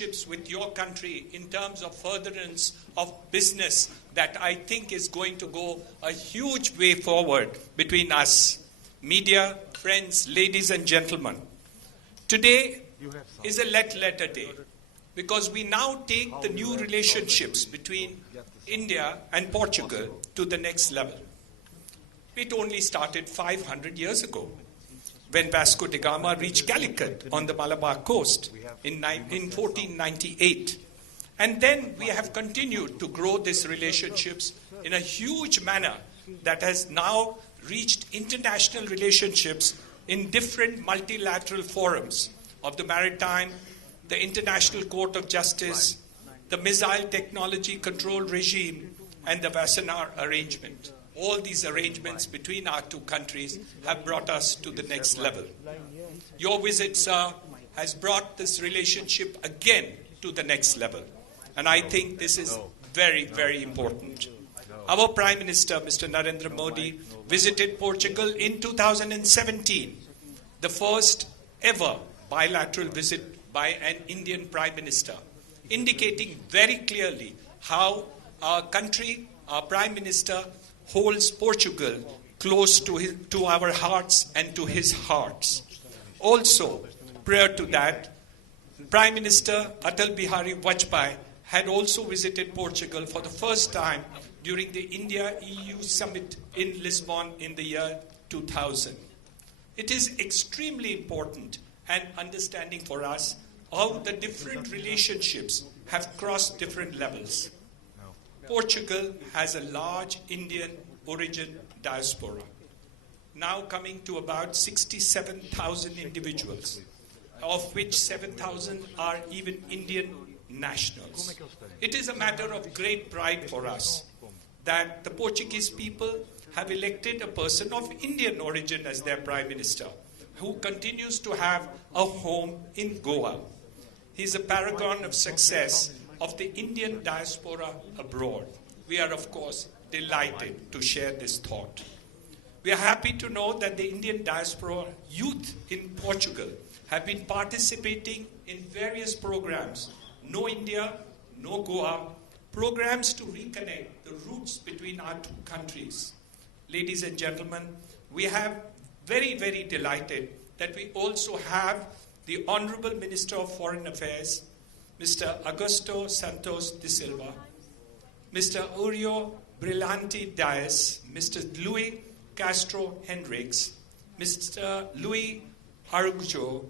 with your country in terms of furtherance of business that I think is going to go a huge way forward between us. Media, friends, ladies and gentlemen, today is a letter day because we now take the new relationships between India and Portugal to the next level. It only started 500 years ago when Vasco da Gama reached Calicut on the Malabar coast in 1498. And then we have continued to grow these relationships in a huge manner that has now reached international relationships in different multilateral forums of the Maritime, the International Court of Justice, the Missile Technology Control Regime, and the Wassenaar Arrangement. All these arrangements between our two countries have brought us to the next level. Your visit, sir, has brought this relationship again to the next level. And I think this is very, very important. Our Prime Minister, Mr. Narendra Modi, visited Portugal in 2017, the first ever bilateral visit by an Indian Prime Minister, indicating very clearly how our country, our Prime Minister, holds Portugal close to our hearts and to his hearts. Also, prior to that, Prime Minister Atal Bihari Vajpayee had also visited Portugal for the first time during the India-EU summit in Lisbon in the year 2000. It is extremely important and understanding for us how the different relationships have crossed different levels. Portugal has a large Indian origin diaspora, now coming to about 67,000 individuals, of which 7,000 are even Indian nationals. It is a matter of great pride for us that the Portuguese people have elected a person of Indian origin as their Prime Minister, who continues to have a home in Goa. He is a paragon of success of the Indian diaspora abroad. We are, of course, delighted to share this thought. We are happy to know that the Indian diaspora youth in Portugal have been participating in various programs, No India, No Goa, programs to reconnect the roots between our two countries. Ladies and gentlemen, we have very, very delighted that we also have the Honorable Minister of Foreign Affairs, Mr. Augusto Santos de Silva, Mr. Urio Brillanti Dias, Mr. Luis Castro Henriques, Mr. Luis Araújo.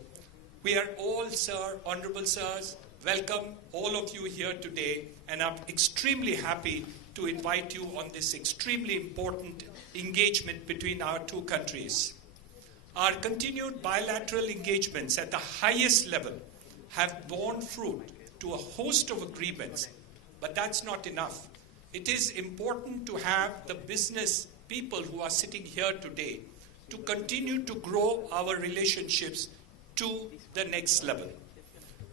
We are all, sir, honorable sirs, welcome all of you here today, and I'm extremely happy to invite you on this extremely important engagement between our two countries. Our continued bilateral engagements at the highest level have borne fruit to a host of agreements, but that's not enough. It is important to have the business people who are sitting here today to continue to grow our relationships to the next level.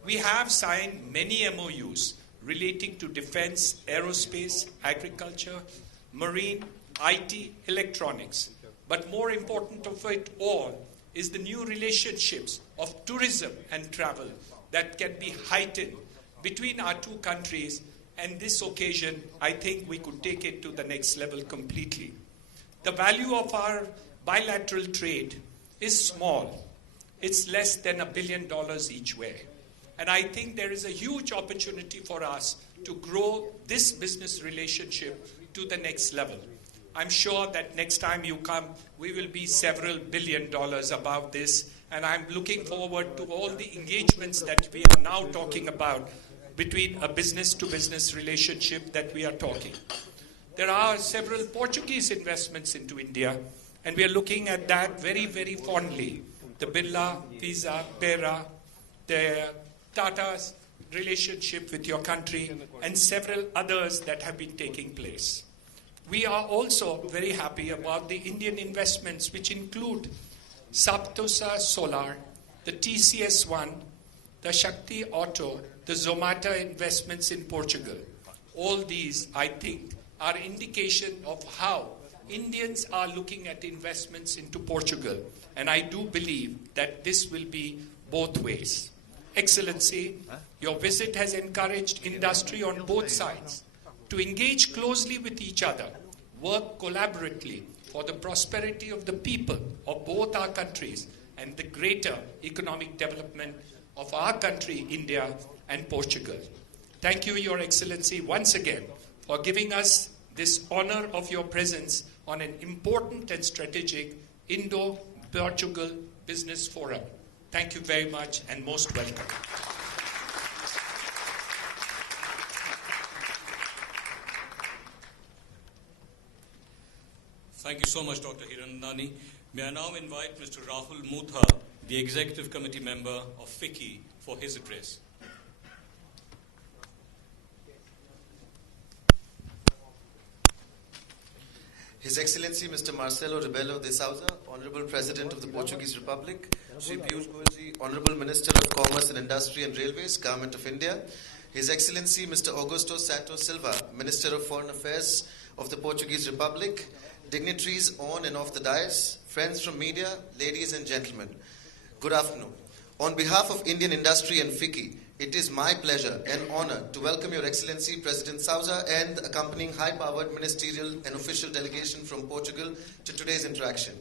We have signed many MOUs relating to defense, aerospace, agriculture, marine, IT, electronics. But more important of it all is the new relationships of tourism and travel that can be heightened between our two countries. And this occasion, I think we could take it to the next level completely. The value of our bilateral trade is small. It's less than $1 billion each way. And I think there is a huge opportunity for us to grow this business relationship to the next level. I'm sure that next time you come, we will be several $1 billion above this. And I'm looking forward to all the engagements that we are now talking about between a business-to-business relationship that we are talking. There are several Portuguese investments into India, and we are looking at that very, very fondly. The Birla, Visa, Pera, the Tata's relationship with your country, and several others that have been taking place. We are also very happy about the Indian investments, which include Sousa Solar, the TCS1, the Shakti Auto, the Zomato investments in Portugal. All these, I think, are indication of how Indians are looking at investments into Portugal. And I do believe that this will be both ways. Excellency, your visit has encouraged industry on both sides to engage closely with each other, work collaboratively for the prosperity of the people of both our countries and the greater economic development of our country, India and Portugal. Thank you, Your Excellency, once again for giving us this honor of your presence on an important and strategic Indo-Portugal business forum. Thank you very much and most welcome. Thank you so much, Dr. Hirandani. May I now invite Mr. Rahul Mutha, the Executive Committee member of FICCI, for his address. His Excellency Mr. Marcelo Rebelo de Sousa, Honorable President of the Portuguese Republic, Shri Piyush Goyal, Honorable Minister of Commerce and Industry and Railways, Government of India, His Excellency Mr. Augusto Santos Silva, Minister of Foreign Affairs of the Portuguese Republic, dignitaries on and off the dais, friends from media, ladies and gentlemen, good afternoon. On behalf of Indian industry and FICCI, it is my pleasure and honor to welcome Your Excellency President Sousa and the accompanying high-powered ministerial and official delegation from Portugal to today's interaction.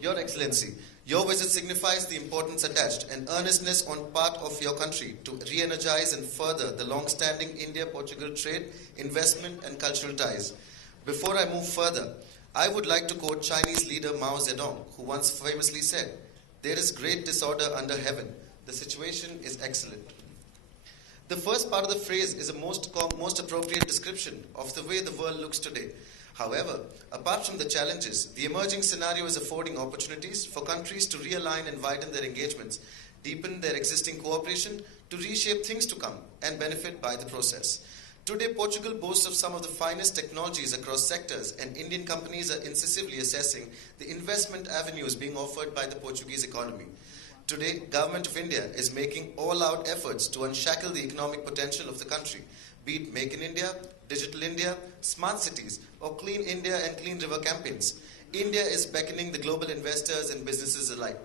Your Excellency, your visit signifies the importance attached and earnestness on part of your country to re-energize and further the long-standing India-Portugal trade, investment and cultural ties. Before I move further, I would like to quote Chinese leader Mao Zedong, who once famously said, "There is great disorder under heaven. The situation is excellent." The first part of the phrase is a most appropriate description of the way the world looks today. However, apart from the challenges, the emerging scenario is affording opportunities for countries to realign and widen their engagements, deepen their existing cooperation, to reshape things to come, and benefit by the process. Today, Portugal boasts of some of the finest technologies across sectors, and Indian companies are incisively assessing the investment avenues being offered by the Portuguese economy. Today, Government of India is making all-out efforts to unshackle the economic potential of the country, be it Make in India, Digital India, Smart Cities, or Clean India and Clean River campaigns. India is beckoning the global investors and businesses alike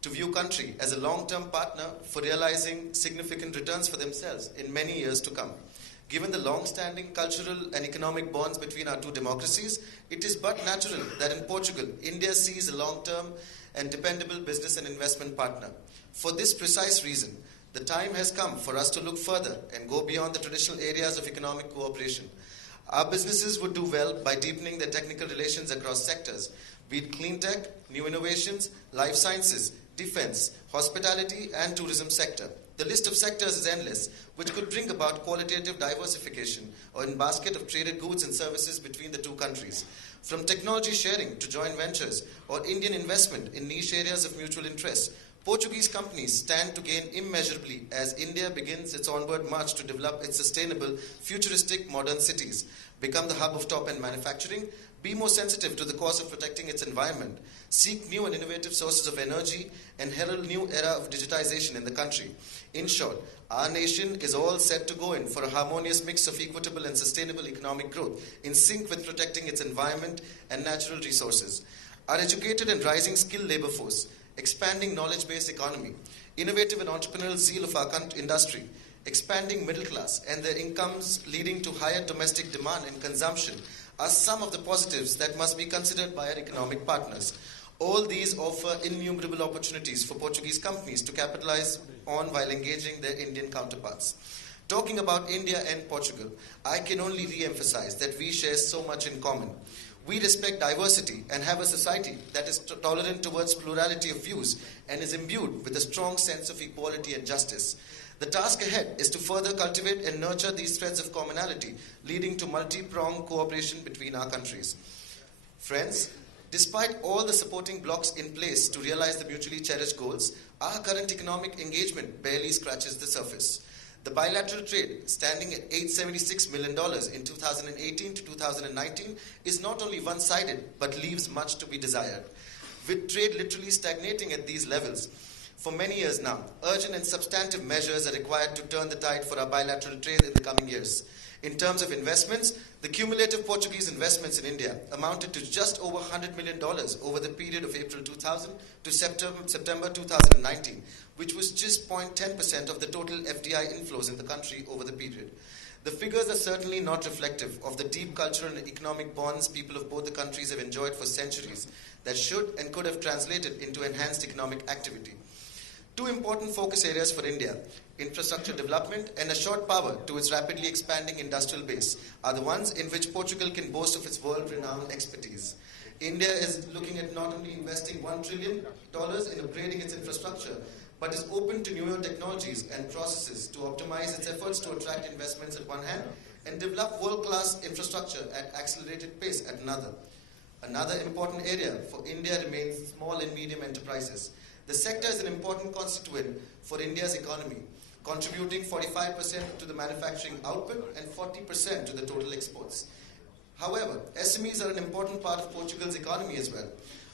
to view country as a long-term partner for realizing significant returns for themselves in many years to come. Given the long-standing cultural and economic bonds between our two democracies, it is but natural that in Portugal, India sees a long-term and dependable business and investment partner. For this precise reason, the time has come for us to look further and go beyond the traditional areas of economic cooperation. Our businesses would do well by deepening their technical relations across sectors, be it clean tech, new innovations, life sciences, defense, hospitality, and tourism sector. The list of sectors is endless, which could bring about qualitative diversification or in basket of traded goods and services between the two countries. From technology sharing to joint ventures or Indian investment in niche areas of mutual interest, Portuguese companies stand to gain immeasurably as India begins its onward march to develop its sustainable, futuristic modern cities, become the hub of top-end manufacturing, be more sensitive to the cause of protecting its environment, seek new and innovative sources of energy, and herald new era of digitization in the country. In short, our nation is all set to go in for a harmonious mix of equitable and sustainable economic growth, in sync with protecting its environment and natural resources. Our educated and rising skilled labor force, expanding knowledge-based economy, innovative and entrepreneurial zeal of our industry, expanding middle class, and their incomes leading to higher domestic demand and consumption are some of the positives that must be considered by our economic partners. All these offer innumerable opportunities for Portuguese companies to capitalize on while engaging their Indian counterparts. Talking about India and Portugal, I can only re-emphasize that we share so much in common. We respect diversity and have a society that is tolerant towards plurality of views and is imbued with a strong sense of equality and justice. The task ahead is to further cultivate and nurture these threads of commonality, leading to multi-pronged cooperation between our countries. Friends, despite all the supporting blocks in place to realize the mutually cherished goals, our current economic engagement barely scratches the surface. The bilateral trade, standing at $876 million in 2018 to 2019, is not only one-sided, but leaves much to be desired. With trade literally stagnating at these levels for many years now, urgent and substantive measures are required to turn the tide for our bilateral trade in the coming years. In terms of investments, the cumulative Portuguese investments in India amounted to just over $100 million over the period of April 2000 to September 2019, which was just 0.10% of the total FDI inflows in the country over the period. The figures are certainly not reflective of the deep cultural and economic bonds people of both the countries have enjoyed for centuries that should and could have translated into enhanced economic activity. Two important focus areas for India, infrastructure development and assured power to its rapidly expanding industrial base, are the ones in which Portugal can boast of its world-renowned expertise. India is looking at not only investing $1 trillion in upgrading its infrastructure, but is open to newer technologies and processes to optimize its efforts to attract investments at one hand and develop world-class infrastructure at accelerated pace at another. Another important area for India remains small and medium enterprises. The sector is an important constituent for India's economy, contributing 45% to the manufacturing output and 40% to the total exports. However, SMEs are an important part of Portugal's economy as well.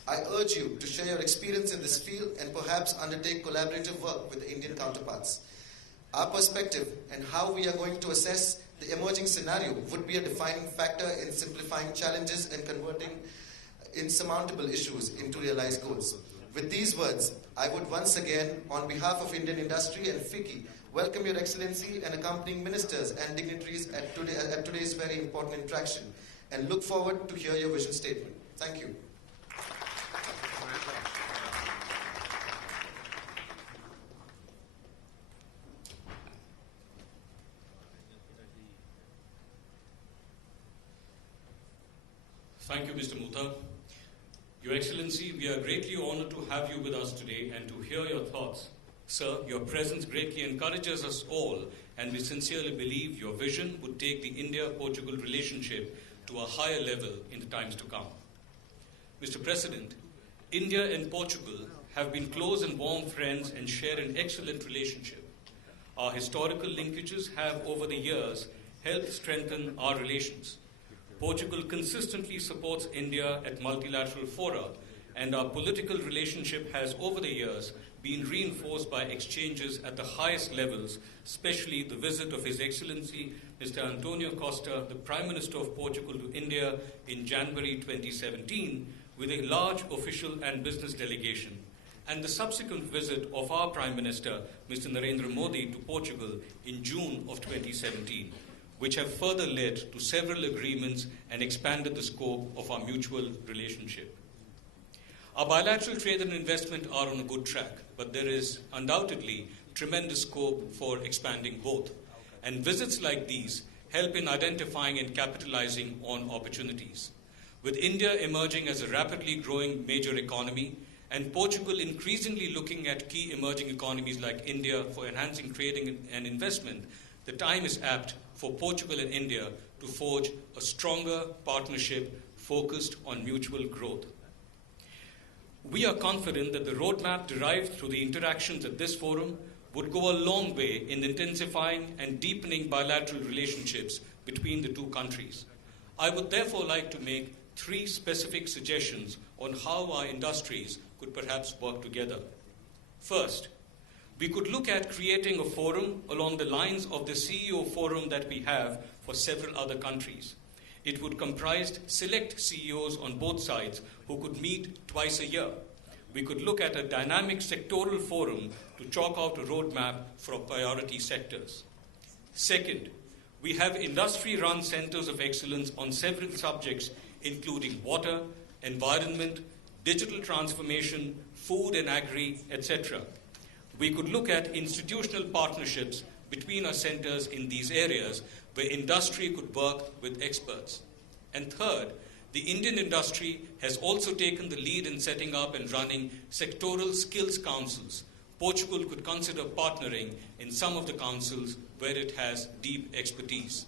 I urge you to share your experience in this field and perhaps undertake collaborative work with the Indian counterparts. Our perspective and how we are going to assess the emerging scenario would be a defining factor in simplifying challenges and converting insurmountable issues into realized goals. With these words, I would once again, on behalf of Indian industry and FICCI, welcome Your Excellency and accompanying ministers and dignitaries at today's very important interaction, and look forward to hear your vision statement. Thank you. Thank you, Mr. Mutha. Your Excellency, we are greatly honored to have you with us today and to hear your thoughts. Sir, your presence greatly encourages us all, and we sincerely believe your vision would take the India-Portugal relationship to a higher level in the times to come. Mr. President, India and Portugal have been close and warm friends and share an excellent relationship. Our historical linkages have, over the years, helped strengthen our relations. Portugal consistently supports India at multilateral fora, and our political relationship has, over the years, been reinforced by exchanges at the highest levels, especially the visit of His Excellency Mr. Antonio Costa, the Prime Minister of Portugal, to India in January 2017 with a large official and business delegation, and the subsequent visit of our Prime Minister, Mr. Narendra Modi, to Portugal in June of 2017. Which have further led to several agreements and expanded the scope of our mutual relationship. Our bilateral trade and investment are on a good track, but there is undoubtedly tremendous scope for expanding both. And visits like these help in identifying and capitalizing on opportunities. With India emerging as a rapidly growing major economy, and Portugal increasingly looking at key emerging economies like India for enhancing trading and investment, the time is apt for Portugal and India to forge a stronger partnership focused on mutual growth. We are confident that the roadmap derived through the interactions at this forum would go a long way in intensifying and deepening bilateral relationships between the two countries. I would therefore like to make 3 specific suggestions on how our industries could perhaps work together. First, we could look at creating a forum along the lines of the CEO forum that we have for several other countries. It would comprise select CEOs on both sides who could meet twice a year. We could look at a dynamic sectoral forum to chalk out a roadmap for priority sectors. Second, we have industry-run centers of excellence on several subjects, including water, environment, digital transformation, food and agri, etc. We could look at institutional partnerships between our centers in these areas where industry could work with experts. And third, the Indian industry has also taken the lead in setting up and running sectoral skills councils. Portugal could consider partnering in some of the councils where it has deep expertise.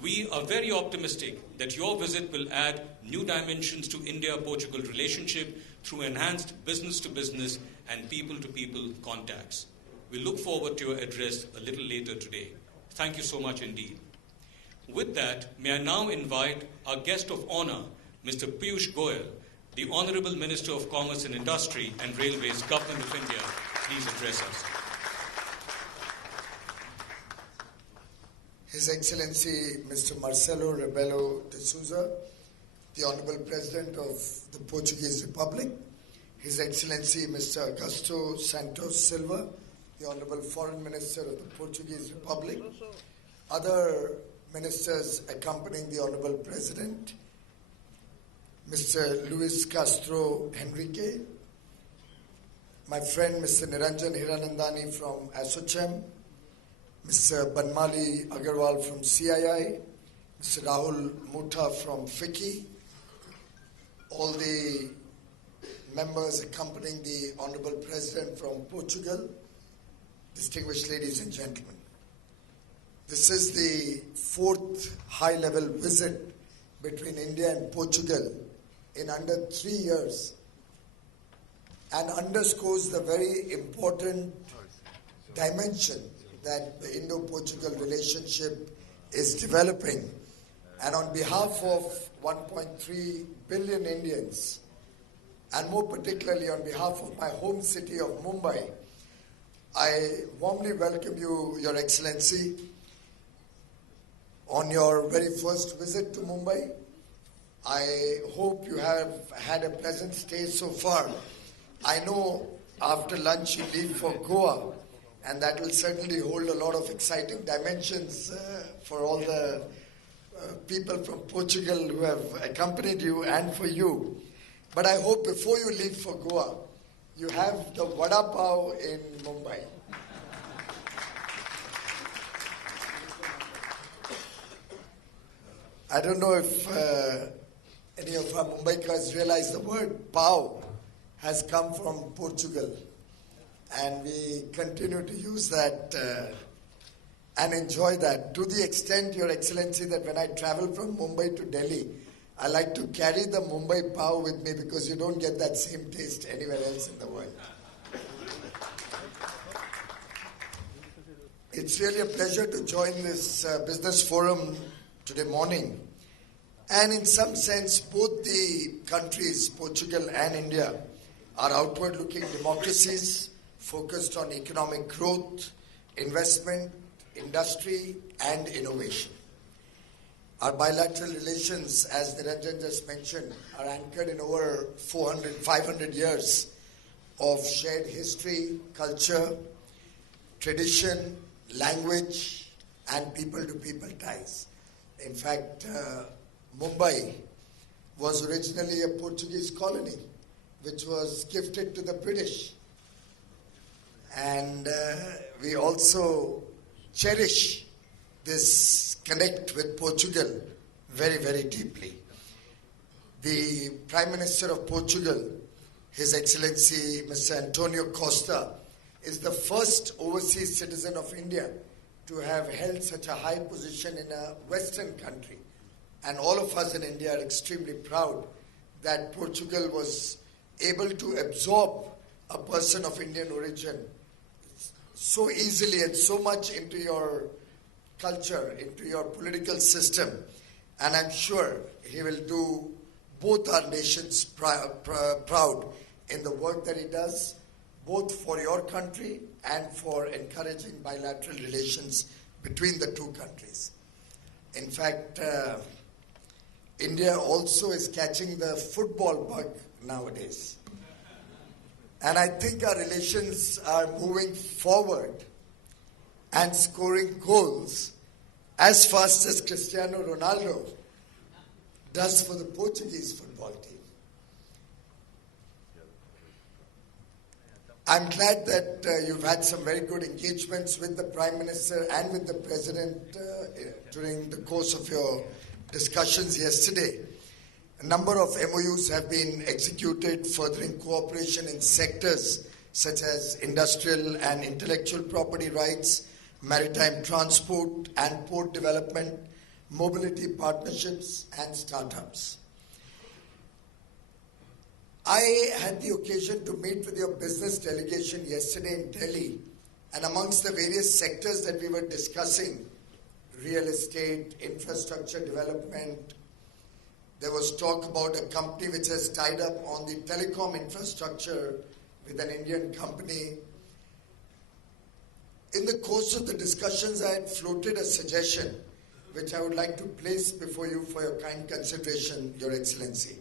We are very optimistic that your visit will add new dimensions to India-Portugal relationship through enhanced business-to-business and people-to-people contacts. We look forward to your address a little later today. Thank you so much indeed. With that, may I now invite our guest of honor, Mr. Piyush Goyal, the Honorable Minister of Commerce and Industry and Railways, Government of India, please address us. His Excellency Mr. Marcelo Rebelo de Sousa, the Honorable President of the Portuguese Republic, His Excellency Mr. Augusto Santos Silva, the Honorable Foreign Minister of the Portuguese Republic, other ministers accompanying the Honorable President, Mr. Luis Castro Henrique, my friend Mr. Niranjan Hiranandani from ASSOCHAM, Mr. Banmali Agarwal from CII, Mr. Rahul Mutha from FICCI, all the members accompanying the Honorable President from Portugal, distinguished ladies and gentlemen. This is the fourth high-level visit between India and Portugal in under 3 years, and underscores the very important dimension that the Indo-Portugal relationship is developing. And on behalf of 1.3 billion Indians, and more particularly on behalf of my home city of Mumbai, I warmly welcome you, Your Excellency, on your very first visit to Mumbai. I hope you have had a pleasant stay so far. I know after lunch you leave for Goa, and that will certainly hold a lot of exciting dimensions for all the people from Portugal who have accompanied you and for you. But I hope before you leave for Goa, you have the vada pav in Mumbai. I don't know if any of our Mumbaikas realize the word pav has come from Portugal, and we continue to use that and enjoy that to the extent, Your Excellency, that when I travel from Mumbai to Delhi, I like to carry the Mumbai pav with me because you don't get that same taste anywhere else in the world. It's really a pleasure to join this business forum today morning. And in some sense, both the countries, Portugal and India, are outward-looking democracies focused on economic growth, investment, industry, and innovation. Our bilateral relations, as Niranjan just mentioned, are anchored in over 500 years of shared history, culture, tradition, language, and people-to-people ties. In fact, Mumbai was originally a Portuguese colony, which was gifted to the British. And we also cherish this connect with Portugal very, very deeply. The Prime Minister of Portugal, His Excellency Mr. Antonio Costa, is the first overseas citizen of India to have held such a high position in a Western country. And all of us in India are extremely proud that Portugal was able to absorb a person of Indian origin so easily and so much into your culture, into your political system. And I'm sure he will do both our nations proud in the work that he does, both for your country and for encouraging bilateral relations between the two countries. In fact, India also is catching the football bug nowadays. And I think our relations are moving forward and scoring goals as fast as Cristiano Ronaldo does for the Portuguese football team. I'm glad that you've had some very good engagements with the Prime Minister and with the President during the course of your discussions yesterday. A number of MOUs have been executed furthering cooperation in sectors such as industrial and intellectual property rights, maritime transport and port development, mobility partnerships, and startups. I had the occasion to meet with your business delegation yesterday in Delhi, and amongst the various sectors that we were discussing, real estate, infrastructure development, there was talk about a company which has tied up on the telecom infrastructure with an Indian company. In the course of the discussions, I had floated a suggestion which I would like to place before you for your kind consideration, Your Excellency.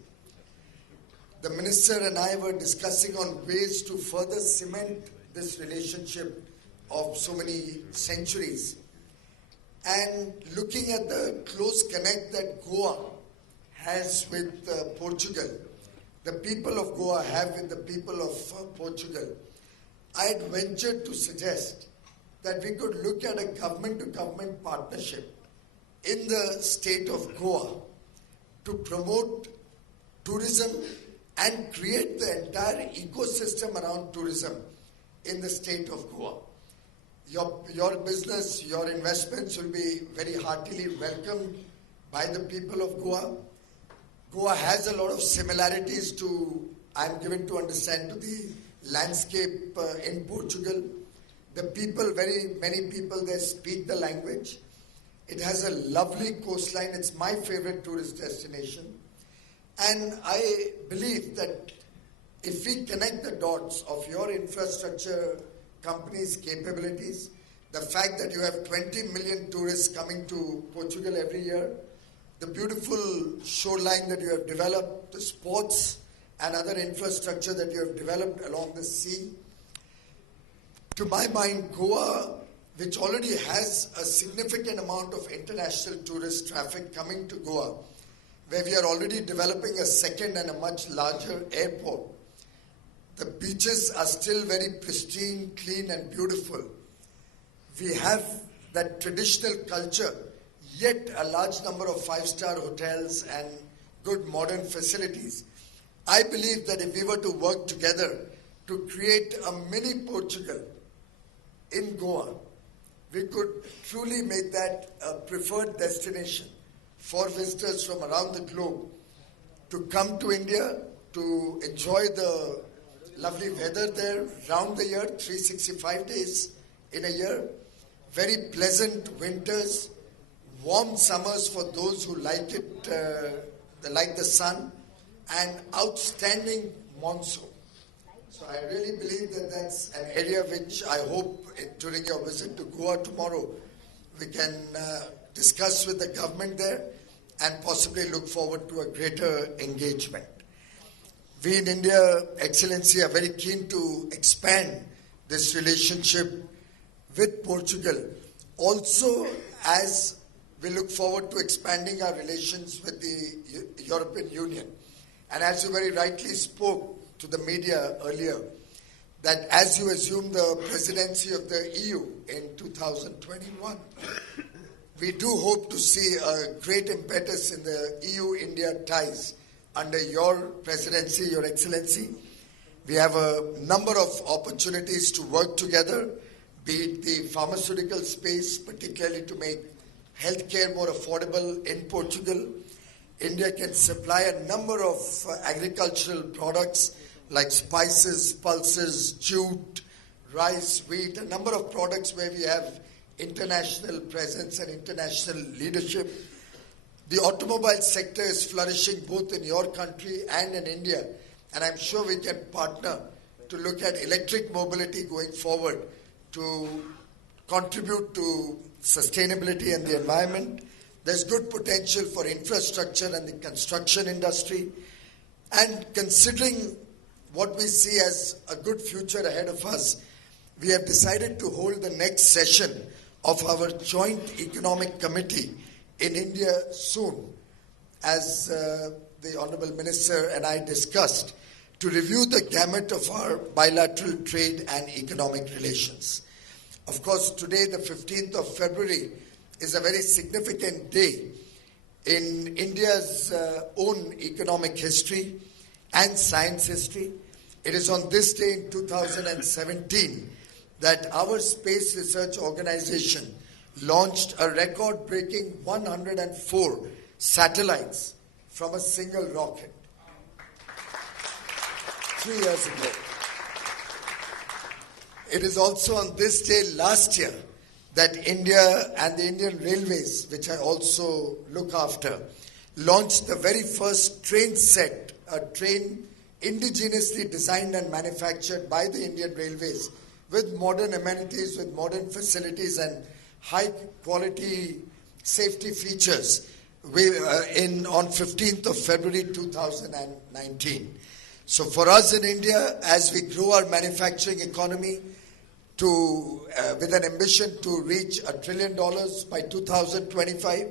The Minister and I were discussing on ways to further cement this relationship of so many centuries and looking at the close connect that Goa has with Portugal, the people of Goa have with the people of Portugal. I had ventured to suggest that we could look at a government-to-government partnership in the state of Goa to promote tourism and create the entire ecosystem around tourism in the state of Goa. Your business, your investments will be very heartily welcomed by the people of Goa. Goa has a lot of similarities to, I'm given to understand, to the landscape in Portugal. The people, very many people there speak the language. It has a lovely coastline. It's my favorite tourist destination. And I believe that if we connect the dots of your infrastructure company's capabilities, the fact that you have 20 million tourists coming to Portugal every year, the beautiful shoreline that you have developed, the sports and other infrastructure that you have developed along the sea. To my mind, Goa, which already has a significant amount of international tourist traffic coming to Goa, where we are already developing a second and a much larger airport. The beaches are still very pristine, clean and beautiful. We have that traditional culture, yet a large number of five-star hotels and good modern facilities. I believe that if we were to work together to create a mini Portugal in Goa, we could truly make that a preferred destination for visitors from around the globe to come to India, to enjoy the lovely weather there round the year, 365 days in a year, very pleasant winters, warm summers for those who like it, like the sun, and outstanding monsoon. So I really believe that that's an area which I hope during your visit to Goa tomorrow we can discuss with the government there and possibly look forward to a greater engagement. We in India, Excellency, are very keen to expand this relationship with Portugal. Also, as we look forward to expanding our relations with the European Union. And as you very rightly spoke to the media earlier, that as you assume the presidency of the EU in 2021, we do hope to see a great impetus in the EU-India ties under your presidency, Your Excellency. We have a number of opportunities to work together, be it the pharmaceutical space, particularly to make healthcare more affordable in Portugal. India can supply a number of agricultural products like spices, pulses, jute, rice, wheat, a number of products where we have international presence and international leadership. The automobile sector is flourishing both in your country and in India, and I'm sure we can partner to look at electric mobility going forward to contribute to sustainability and the environment. There's good potential for infrastructure and the construction industry. And considering what we see as a good future ahead of us, we have decided to hold the next session of our Joint Economic Committee in India soon, as the Honourable Minister and I discussed, to review the gamut of our bilateral trade and economic relations. Of course, today, the 15th of February, is a very significant day in India's own economic history and science history. It is on this day in 2017 that our space research organization launched a record-breaking 104 satellites from a single rocket 3 years ago. It is also on this day last year that India and the Indian Railways, which I also look after, launched the very first train set, a train indigenously designed and manufactured by the Indian Railways, with modern amenities, with modern facilities and high quality safety features on 15th of February 2019. So for us in India, as we grow our manufacturing economy with an ambition to reach $1 trillion by 2025,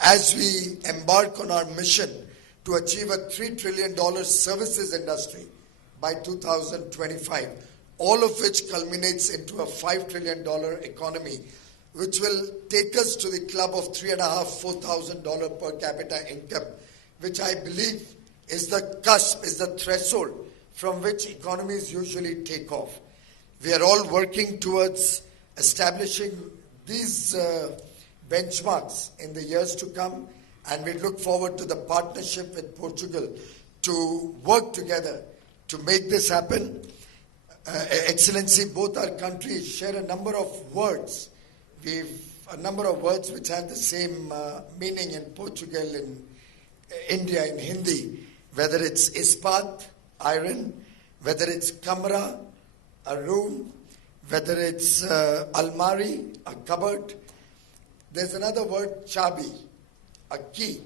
as we embark on our mission to achieve a $3 trillion services industry by 2025, all of which culminates into a $5 trillion economy, which will take us to the club of $3,500–4,000 per capita income, which I believe is the cusp, is the threshold from which economies usually take off. We are all working towards establishing these benchmarks in the years to come, and we look forward to the partnership with Portugal to work together to make this happen. Excellency, both our countries share a number of words. A number of words which have the same meaning in Portugal, in India, in Hindi, whether it's ispat, iron, whether it's kamra, a room, whether it's almari, a cupboard. There's another word, chabi, a key.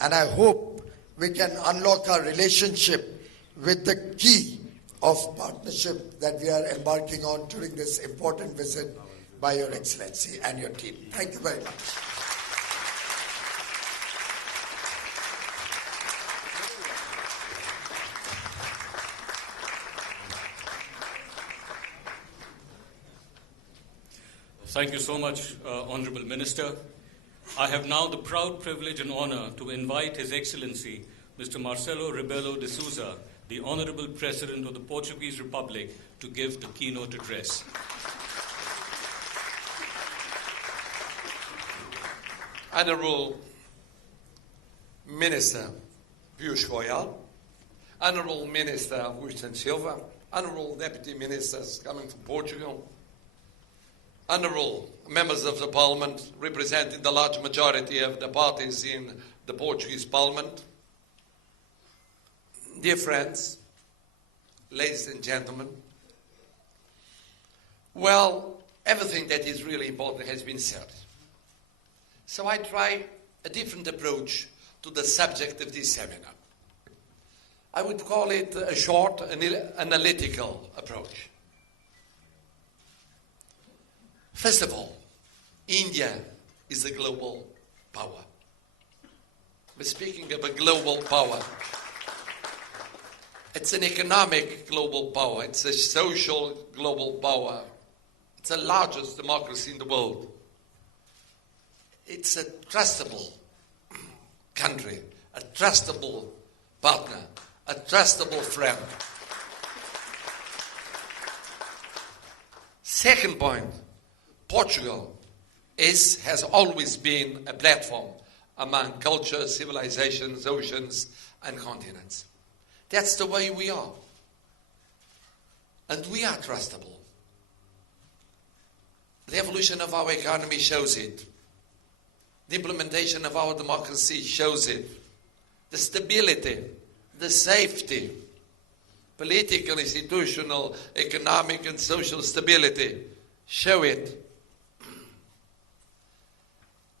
And I hope we can unlock our relationship with the key of partnership that we are embarking on during this important visit by Your Excellency and your team. Thank you very much. Thank you so much, Honorable Minister. I have now the proud privilege and honor to invite His Excellency, Mr. Marcelo Rebelo de Sousa, the Honorable President of the Portuguese Republic, to give the keynote address. Honorable Minister Piyush Goyal, Honorable Minister Augusto Silva, Honorable Deputy Ministers coming from Portugal, Honorable Members of the Parliament representing the large majority of the parties in the Portuguese Parliament, dear friends, ladies and gentlemen, well, everything that is really important has been said. So I try a different approach to the subject of this seminar. I would call it a short, analytical approach. First of all, India is a global power. We're speaking of a global power. It's an economic global power. It's a social global power. It's the largest democracy in the world. It's a trustable country, a trustable partner, a trustable friend. Second point, Portugal has always been a platform among cultures, civilizations, oceans, and continents. That's the way we are. And we are trustable. The evolution of our economy shows it. The implementation of our democracy shows it. The stability, the safety, political, institutional, economic, and social stability show it.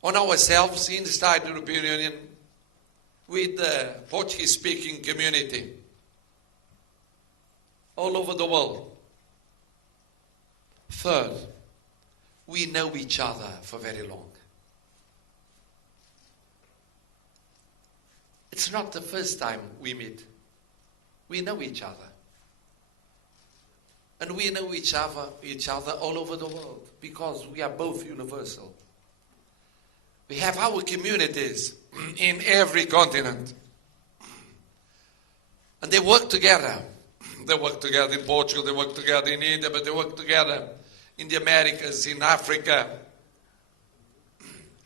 On ourselves, inside the European Union, with the Portuguese-speaking community, all over the world. Third, we know each other for very long. It's not the first time we meet. We know each other. And we know each other all over the world because we are both universal. We have our communities in every continent. And they work together. They work together in Portugal, they work together in India, but they work together in the Americas, in Africa,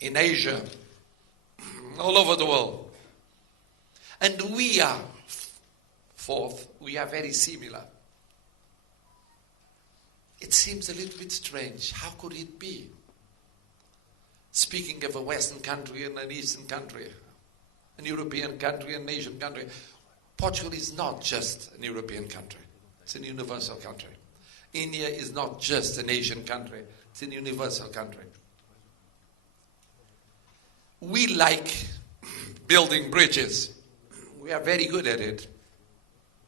in Asia, all over the world. And we are, fourth, we are very similar. It seems a little bit strange. How could it be? Speaking of a Western country and an Eastern country, an European country and an Asian country, Portugal is not just an European country. It's a universal country. India is not just an Asian country, it's a universal country. We like building bridges. We are very good at it.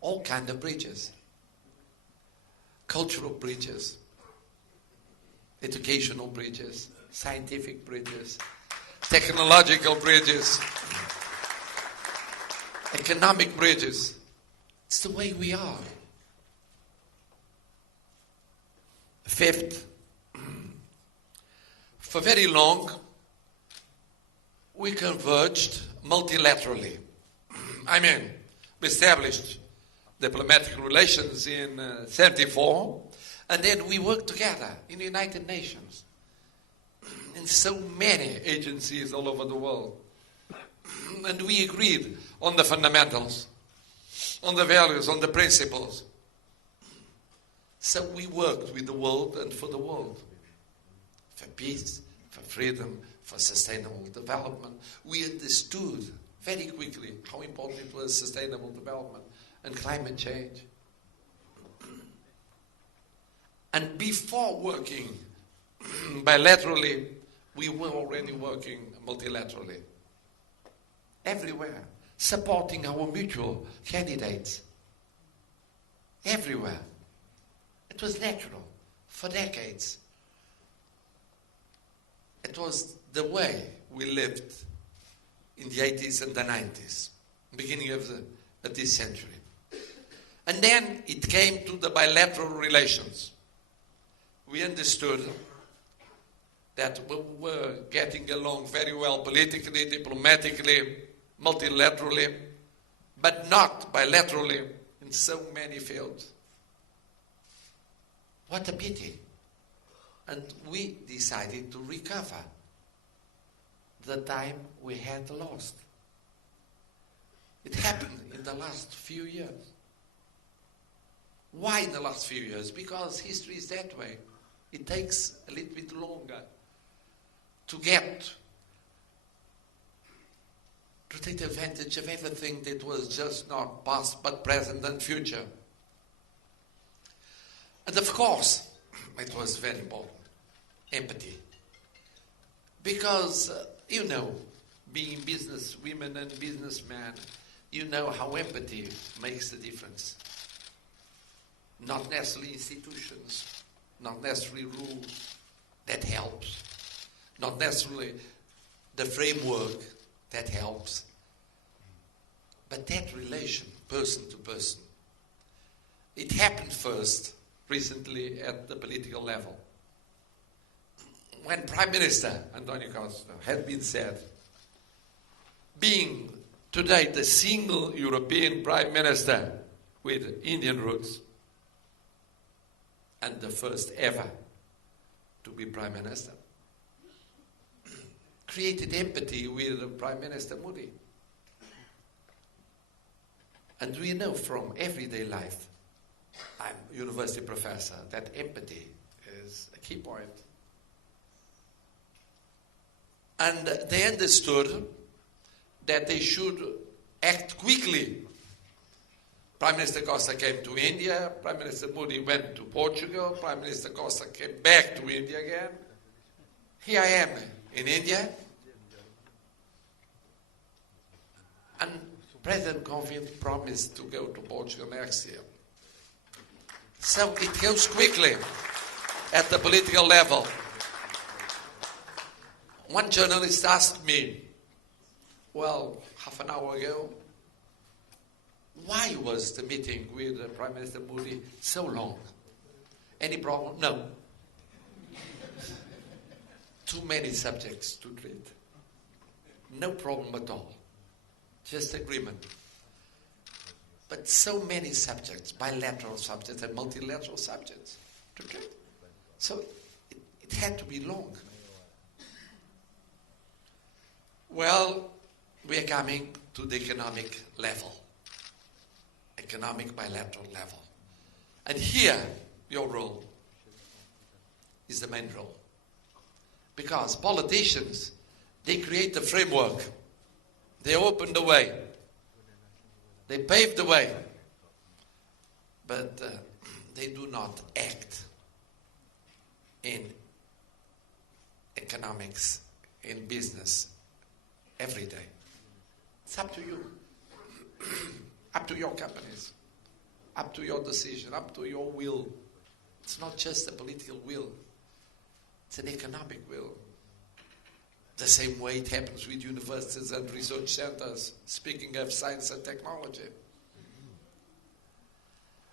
All kinds of bridges. Cultural bridges, educational bridges, scientific bridges, technological bridges, economic bridges. It's the way we are. Fifth, for very long, we converged multilaterally. I mean, we established diplomatic relations in 1974, and then we worked together in the United Nations, in so many agencies all over the world. And we agreed on the fundamentals, on the values, on the principles. So we worked with the world and for the world, for peace, for freedom, for sustainable development. We understood very quickly how important it was sustainable development and climate change. And before working bilaterally, we were already working multilaterally. Everywhere, supporting our mutual candidates. Everywhere. It was natural for decades. It was the way we lived in the 80s and the 90s, beginning of this century. And then it came to the bilateral relations. We understood that we were getting along very well politically, diplomatically, multilaterally, but not bilaterally in so many fields. What a pity. And we decided to recover the time we had lost. It happened in the last few years. Why in the last few years? Because history is that way. It takes a little bit longer to take advantage of everything that was just not past but present and future. And of course, it was very important, empathy. Because, being businesswomen and businessmen, you know how empathy makes a difference. Not necessarily institutions, not necessarily rules, that helps. Not necessarily the framework, that helps. But that relation, person to person, it happened first, recently, at the political level. When Prime Minister António Costa had been said, being today the single European Prime Minister with Indian roots, and the first ever to be Prime Minister, created empathy with Prime Minister Modi. And we know from everyday life, I'm a university professor, that empathy is a key point. And they understood that they should act quickly. Prime Minister Costa came to India, Prime Minister Modi went to Portugal, Prime Minister Costa came back to India again. Here I am in India. And President Kovind promised to go to Portugal next year. So it goes quickly at the political level. One journalist asked me, half an hour ago, why was the meeting with Prime Minister Modi so long? Any problem? No. Too many subjects to treat. No problem at all. Just agreement. But so many subjects, bilateral subjects and multilateral subjects to treat. So it had to be long. Well, we are coming to the economic level. Economic bilateral level. And here, your role is the main role. Because politicians, they create the framework. They open the way. They pave the way. But they do not act in economics, in business, every day. It's up to you. Up to your companies. Up to your decision. Up to your will. It's not just a political will. It's an economic will. The same way it happens with universities and research centers, speaking of science and technology.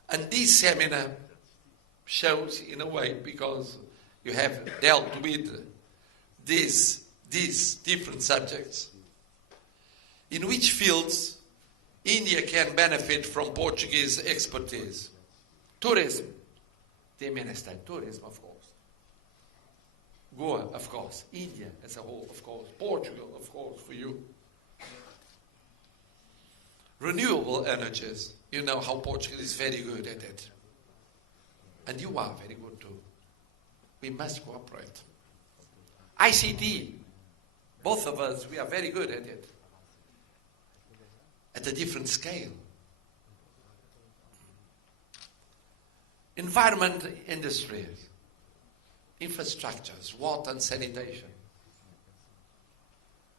And this seminar shows, in a way, because you have dealt with these different subjects, in which fields India can benefit from Portuguese expertise. Tourism, the minister, tourism, of course. Goa, of course. India as a whole, of course. Portugal, of course, for you. Renewable energies. You know how Portugal is very good at it. And you are very good too. We must cooperate. ICT. Both of us, we are very good at it. At a different scale. Environment industry. Infrastructures, water and sanitation.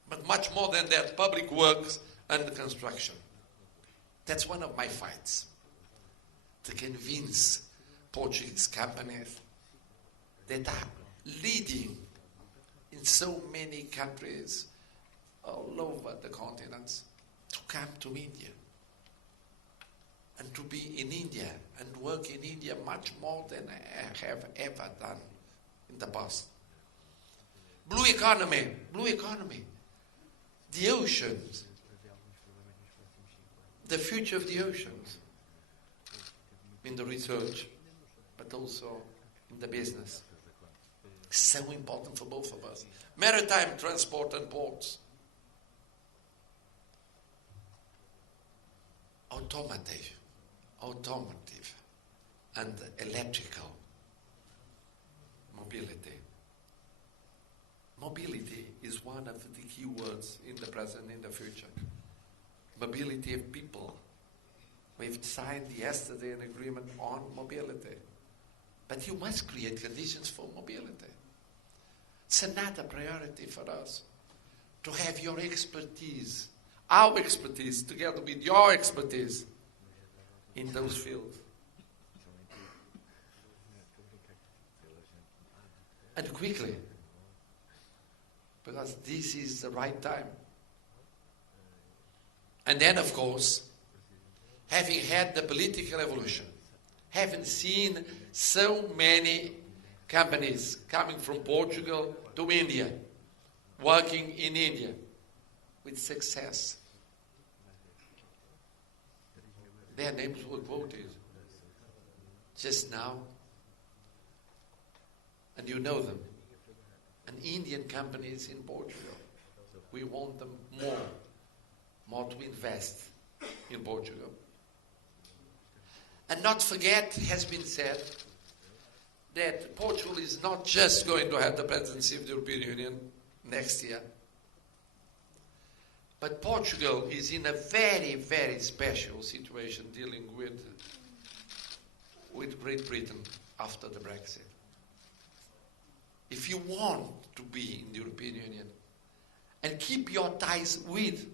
But much more than that, public works and construction. That's one of my fights. To convince Portuguese companies that are leading in so many countries all over the continents to come to India. And to be in India and work in India much more than I have ever done in the past. Blue economy. The oceans. The future of the oceans. In the research, but also in the business. So important for both of us. Maritime transport and ports. Automotive and electrical mobility. Mobility is one of the key words in the present and in the future. Mobility of people. We've signed yesterday an agreement on mobility. But you must create conditions for mobility. It's another priority for us to have your expertise, our expertise, together with your expertise in those fields. And quickly, because this is the right time. And then, of course, having had the political evolution, having seen so many companies coming from Portugal to India, working in India with success. Their names were quoted just now, and you know them. And Indian companies in Portugal, we want them more to invest in Portugal. And not forget, it has been said, that Portugal is not just going to have the presidency of the European Union next year, but Portugal is in a very, very special situation dealing with Great Britain after the Brexit. If you want to be in the European Union and keep your ties with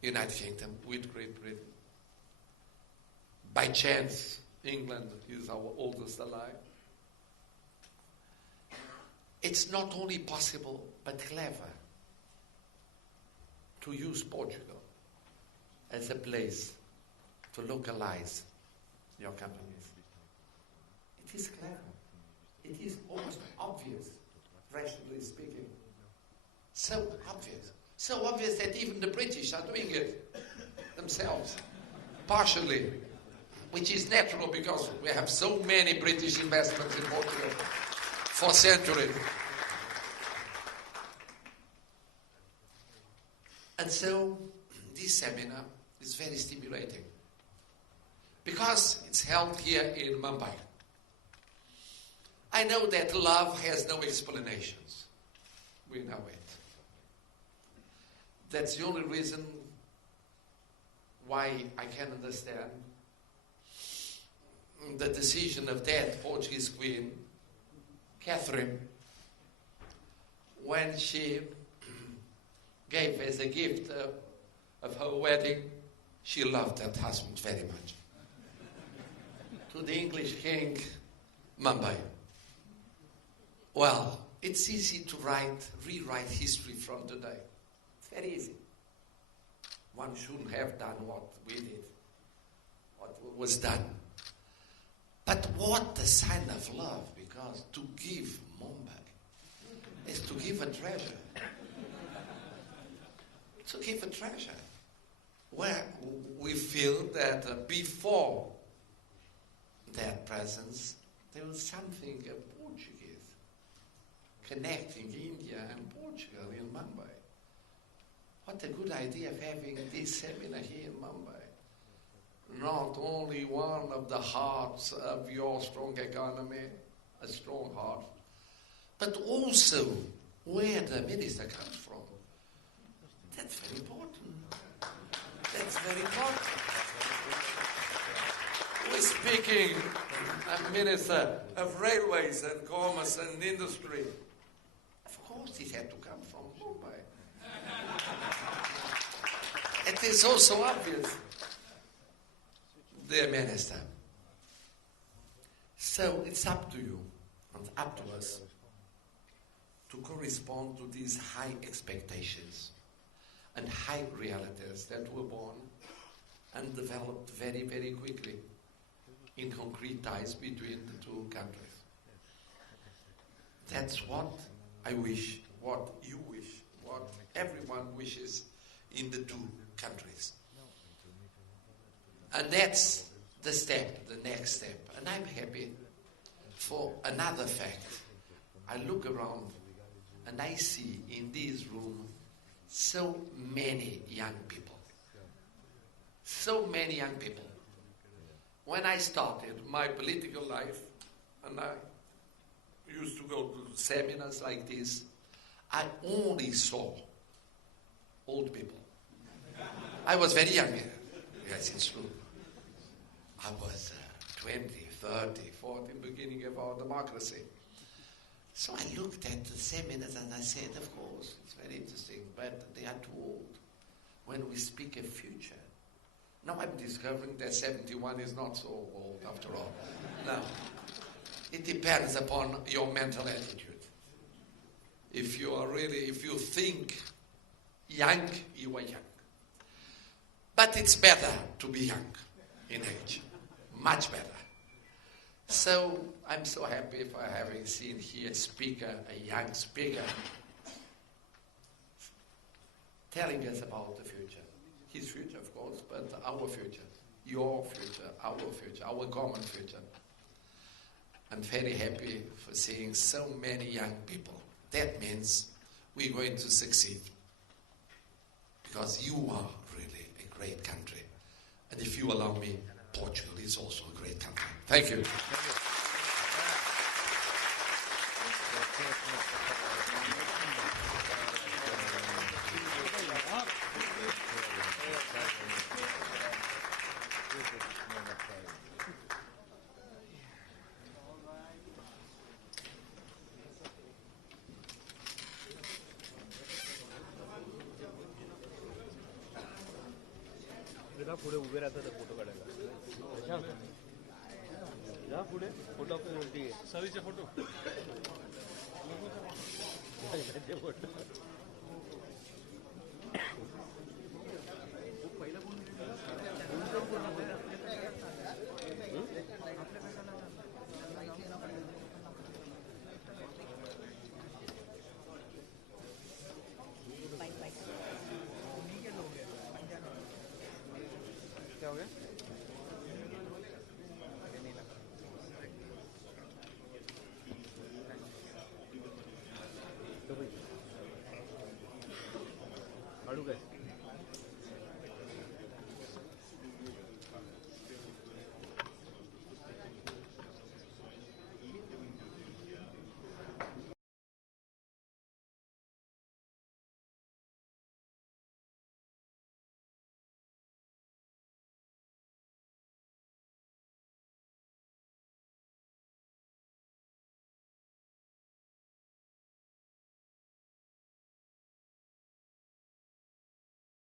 United Kingdom, with Great Britain, by chance, England is our oldest ally. It's not only possible, but clever to use Portugal as a place to localize your companies. It is clever. It is almost obvious, rationally speaking. So obvious. So obvious that even the British are doing it themselves, partially. Which is natural because we have so many British investments in Portugal for centuries. And so this seminar is very stimulating because it's held here in Mumbai. I know that love has no explanations. We know it. That's the only reason why I can understand the decision of that Portuguese queen, Catherine, when she gave as a gift of her wedding, she loved that husband very much. To the English king, Mumbai. Well, it's easy to rewrite history from today. It's very easy. One shouldn't have done what we did, what was done. But what a sign of love, because to give Mumbai is to give a treasure. To give a treasure. Where we feel that before that presence, there was something Portuguese connecting India and Portugal in Mumbai. What a good idea of having this seminar here in Mumbai. Not only one of the hearts of your strong economy, a strong heart, but also where the minister comes from. That's very important. That's very important. We're speaking, a minister of railways and commerce and industry. Of course it had to come from Mumbai. It is also obvious, dear minister. So it's up to you and up to us to correspond to these high expectations and high realities that were born and developed very, very quickly in concrete ties between the two countries. That's what I wish, what you wish, what everyone wishes in the two countries. And that's the step, the next step. And I'm happy for another fact. I look around and I see in this room so many young people. So many young people. When I started my political life, and I used to go to seminars like this, I only saw old people. I was very young. Yes, it's true. I was 20, 30, 40, beginning of our democracy. So I looked at the seminars and I said, of course, it's very interesting, but they are too old. When we speak of future, now I'm discovering that 71 is not so old after all. Now, it depends upon your mental attitude. If you think young, you are young. But it's better to be young in age, much better. So I'm so happy for having seen here a young speaker, telling us about the future. His future, of course, but our future, your future, our common future. I'm very happy for seeing so many young people. That means we're going to succeed. Because you are really a great country. And if you allow me, Portugal is also a great country. Thank you. पुढे उभे राहतात photo काढायला जा पुढे photo सवीचे photo क्या हो गया